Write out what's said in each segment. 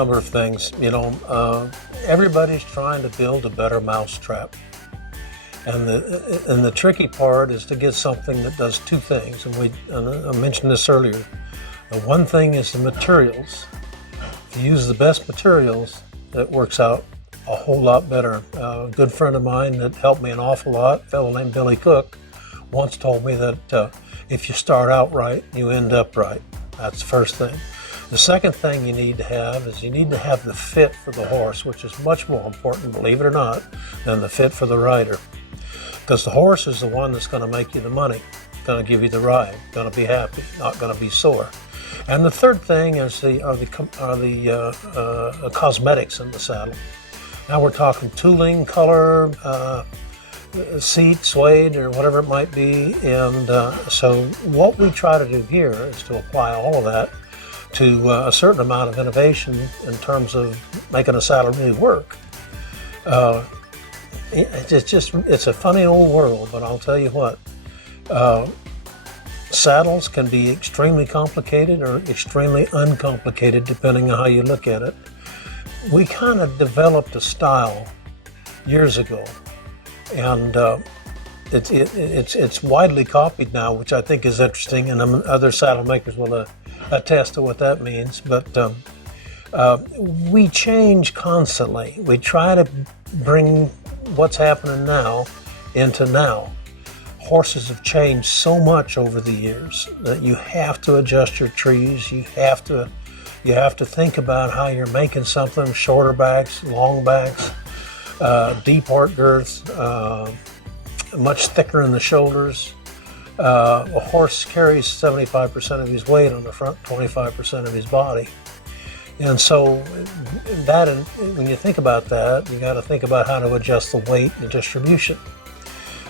number of things. Everybody's trying to build a better mousetrap. And the tricky part is to get something that does two things. And I mentioned this earlier. The one thing is the materials. If you use the best materials, it works out a whole lot better. A good friend of mine that helped me an awful lot, a fellow named Billy Cook, once told me that if you start out right, you end up right. That's the first thing. The second thing you need to have is you need to have the fit for the horse, which is much more important, believe it or not, than the fit for the rider. Because the horse is the one that's going to make you the money, going to give you the ride, going to be happy, not going to be sore. And the third thing is the cosmetics in the saddle. Now we're talking tooling, color, seat, suede, or whatever it might be. And so what we try to do here is to apply all of that to a certain amount of innovation in terms of making a saddle really work. It's a funny old world, but I'll tell you what, saddles can be extremely complicated or extremely uncomplicated depending on how you look at it. We kind of developed a style years ago, and it's widely copied now, which I think is interesting, and other saddle makers will attest to what that means. But we change constantly. We try to bring what's happening now into now. Horses have changed so much over the years that you have to adjust your trees. You have to think about how you're making something: shorter backs, long backs, deep heart girths, much thicker in the shoulders. A horse carries 75% of his weight on the front, 25% of his body. And so when you think about that, you got to think about how to adjust the weight and distribution.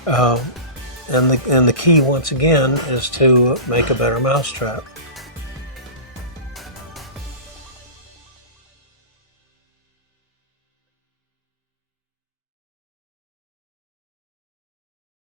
And the key, once again, is to make a better mousetrap.